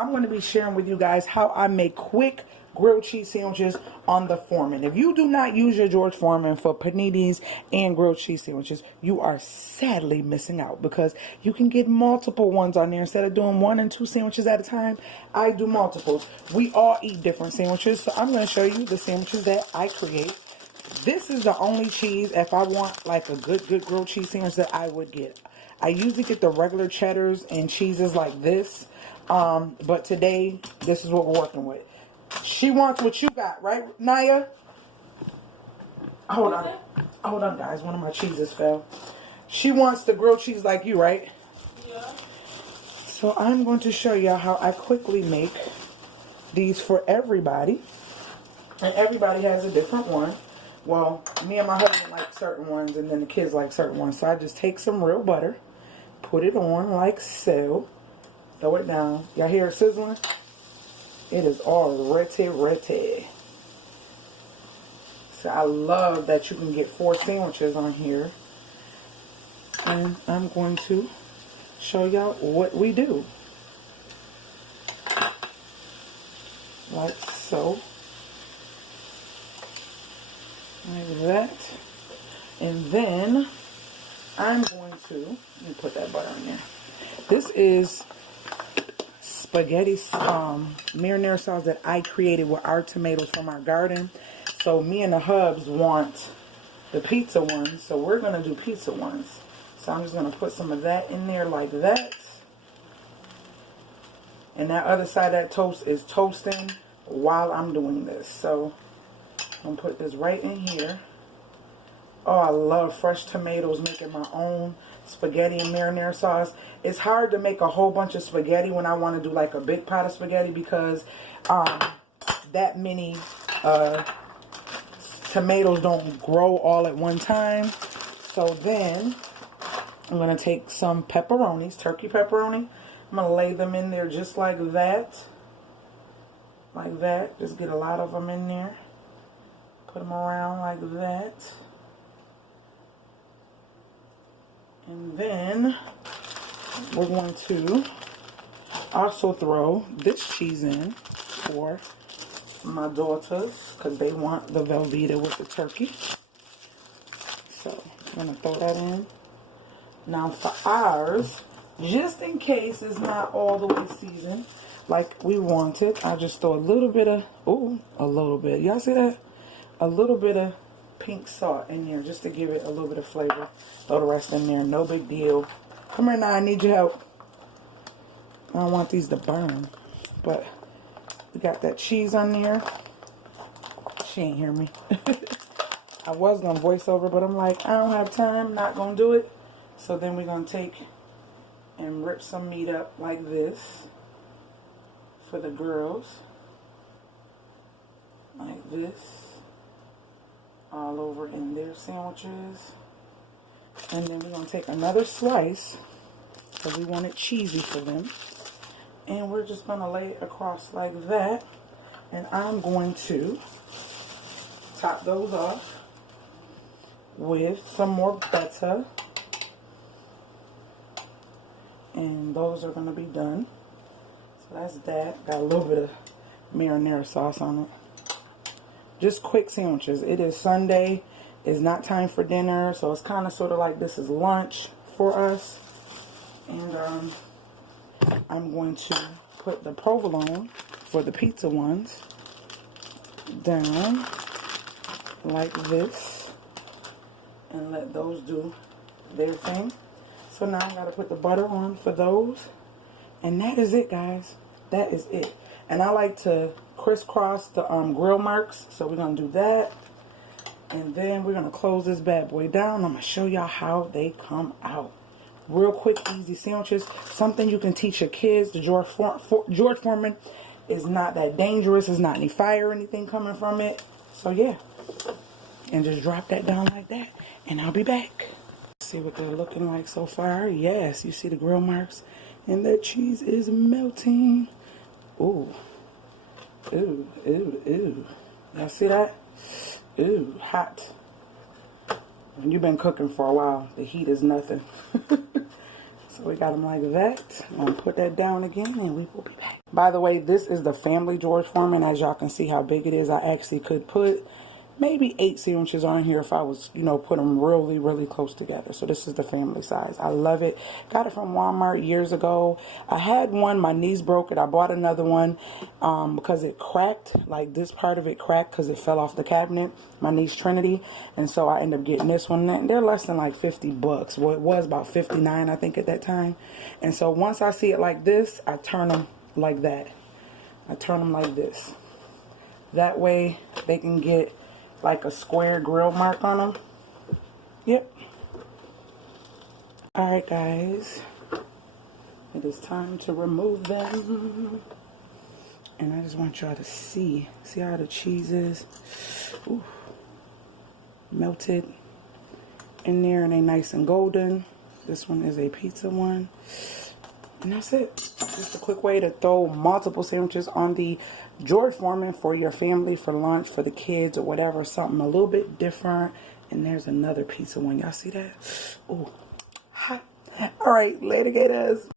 I'm going to be sharing with you guys how I make quick grilled cheese sandwiches on the Foreman. If you do not use your George Foreman for paninis and grilled cheese sandwiches, you are sadly missing out, because you can get multiple ones on there. Instead of doing 1 and 2 sandwiches at a time, I do multiples. We all eat different sandwiches, so I'm going to show you the sandwiches that I create. This is the only cheese, if I want like a good grilled cheese sandwich, that I would get. I usually get the regular cheddars and cheeses like this, but today, this is what we're working with. She wants what you got, right, Naya? Hold on, guys. One of my cheeses fell. She wants the grilled cheese like you, right? Yeah. So I'm going to show y'all how I quickly make these for everybody. And everybody has a different one. Well, me and my husband like certain ones, and then the kids like certain ones. So I just take some real butter, put it on like so, throw it down. Y'all hear it sizzling? It is all rete. So I love that you can get 4 sandwiches on here. And I'm going to show y'all what we do. Like so. Like that. And then I'm going to, let me put that butter in there. This is spaghetti marinara sauce that I created with our tomatoes from our garden. So me and the hubs want the pizza ones, so we're going to do pizza ones. So I'm just going to put some of that in there like that. And that other side of that toast is toasting while I'm doing this. So I'm going to put this right in here. Oh, I love fresh tomatoes, making my own spaghetti and marinara sauce. It's hard to make a whole bunch of spaghetti when I want to do like a big pot of spaghetti, because that many tomatoes don't grow all at one time. So then I'm going to take some pepperonis, turkey pepperoni. I'm going to lay them in there just like that. Like that. Just get a lot of them in there. Put them around like that. And then we're going to also throw this cheese in for my daughters, because they want the Velveeta with the turkey. So I'm going to throw that in. Now for ours, just in case it's not all the way seasoned like we want it, I just throw a little bit of, y'all see that? A little bit of pink salt in there just to give it a little bit of flavor. Throw the rest in there, no big deal. Come here now, I need your help. I don't want these to burn. But we got that cheese on there. She ain't hear me. I was going to voice over, but I'm like, I don't have time, not going to do it. So then we're going to take and rip some meat up like this for the girls. Like this. All over in their sandwiches. And then we're going to take another slice, because we want it cheesy for them. And we're just going to lay it across like that. And I'm going to top those off with some more butter. And those are going to be done. So that's that. Got a little bit of marinara sauce on it. Just quick sandwiches. It is Sunday. It's not time for dinner. So it's kind of sort of like this is lunch for us. And I'm going to put the provolone for the pizza ones down like this. And let those do their thing. So now I got to put the butter on for those. And that is it, guys. That is it. And I like to crisscross the grill marks. So we're going to do that. And then we're going to close this bad boy down. I'm going to show y'all how they come out. Real quick, easy sandwiches. Something you can teach your kids. The George Foreman is not that dangerous. There's not any fire or anything coming from it. So yeah. And just drop that down like that. And I'll be back. See what they're looking like so far. Yes, you see the grill marks. And the cheese is melting. Ooh. Ooh, ooh, ooh. Y'all see that? Ooh, hot. When you've been cooking for a while, the heat is nothing. So So we got them like that. I'm going to put that down again and we will be back. By the way, this is the family George Forman. As y'all can see how big it is. I actually could put maybe 8 sandwiches on here if I was, you know, put them really, really close together. So this is the family size. I love it. Got it from Walmart years ago. I had one. My niece broke it. I bought another one because it cracked. Like this part of it cracked because it fell off the cabinet. My niece Trinity. And so I ended up getting this one. And they're less than like 50 bucks. Well, it was about 59, I think, at that time. And so once I see it like this, I turn them like that. I turn them like this. That way they can get like a square grill mark on them. Yep. Alright guys, it is time to remove them. And I just want y'all to see how the cheese is. Ooh. Melted in there and they nice and golden. This one is a pizza one. And that's it. Just a quick way to throw multiple sandwiches on the George Forman for your family, for lunch, for the kids, or whatever. Something a little bit different. And there's another pizza one. Y'all see that? Ooh, hot. All right, later, gators.